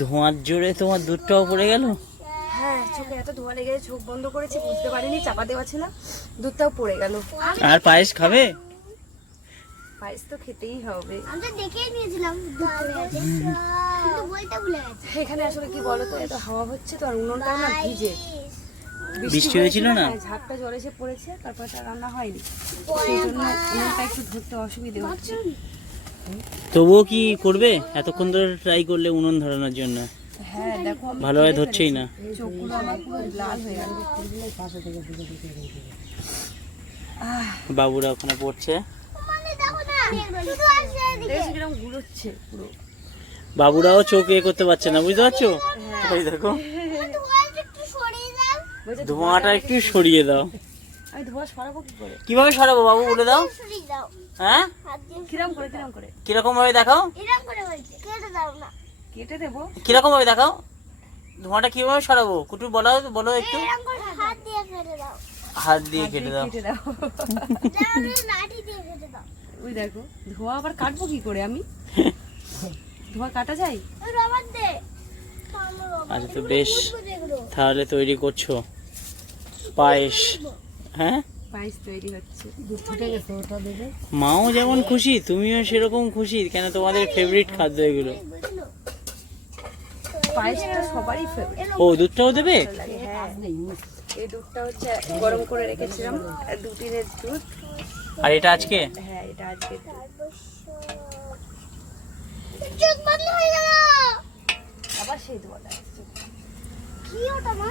ধোঁয়ার জোরে তোমার দুধটাও পড়ে গেল। হ্যাঁ, চোখে এত ধোঁয়া লেগে চোখ বন্ধ করেছি, বুঝতে পারিনি, চাপা দেওয়া ছিল, দুধটাও পড়ে গেল। আর পায়েস খাবে? পায়েস তো খেতেই হবে। আমি তো দেখেই নিয়েছিলাম দুধ পড়ে গেছে, কিন্তু বলতে ভুলে গেছি। এখানে আসলে কি বলতো, এত হাওয়া হচ্ছে তো, আর উনুনটা না ভিজে, বৃষ্টি হয়েছিল না? হ্যাঁ, ঝাপটা জল এসে পড়েছে, তারপর আর রান্না হয়নি, সেই জন্য উনুনটা একটু ধরতে অসুবিধে হচ্ছে। তবুও কি করবে? এতক্ষণ ধরে ট্রাই করলে উনুন ধরানোর জন্য। হ্যাঁ দেখো, ভালোভাবে ধরছেই না। চোখগুলো আমার পুরো লাল হয়ে গেল। বাবুরা ওখানে পড়ছে। মানে দেখো না, শুধু আসে এদিকে। দেখেছি কিরকম ঘুরোচ্ছে পুরো। বাবুরাও চোখ এ করতে পারছে না, বুঝতে পারছো? ওই দেখো, ধোঁয়াটা একটু সরিয়ে দাও। বলছে, ধোঁয়াটা একটু সরিয়ে দাও। আমি ধোঁয়া সরাবো কি করে? কিভাবে সরাবো বাবু, বলে দাও। সরিয়ে দাও। হ্যাঁ, হাত দিয়ে কিরম করে কিরম করে কিরকম ভাবে দেখাও, এরকম করে বলছে, কেটে দাও না। কেটে দেবো? কিরকম ভাবে দেখাও, ধোঁয়াটা কিভাবে সরাবো কুটু, বলো বলো একটু। এরকম করে হাত দিয়ে কেটে দাও। হাত দিয়ে কেটে দাও। কেটে দাও। তাহলে লাঠি দিয়ে কেটে দাও। ওই দেখো, ধোঁয়া আবার কাটবো কি করে আমি? ধোঁয়া কাটা যায়? ওই রবার দে। আমার রবার। আচ্ছা, তো বেশ, এগুলো তাহলে তৈরি করছো পায়েস। হ্যাঁ, পায়েস তৈরি হচ্ছে। মাও যেমন খুশি, তুমিও সেরকম খুশি কেন? তোমাদের ফেভারিট খাদ্য এগুলো। বুঝলো? পায়েসটা সবারই ফেভারিট ও, দুধটাও দেবে? লাগে। হ্যাঁ, এই দুধটা হচ্ছে গরম করে রেখেছিলাম, 2 টিনের দুধ। আর এটা আজকে? হ্যাঁ, এটা আজকে চোখ বন্ধ হয়ে গেল। আবার সেই ধোঁয়াটা আসছে। কি ওটা মা?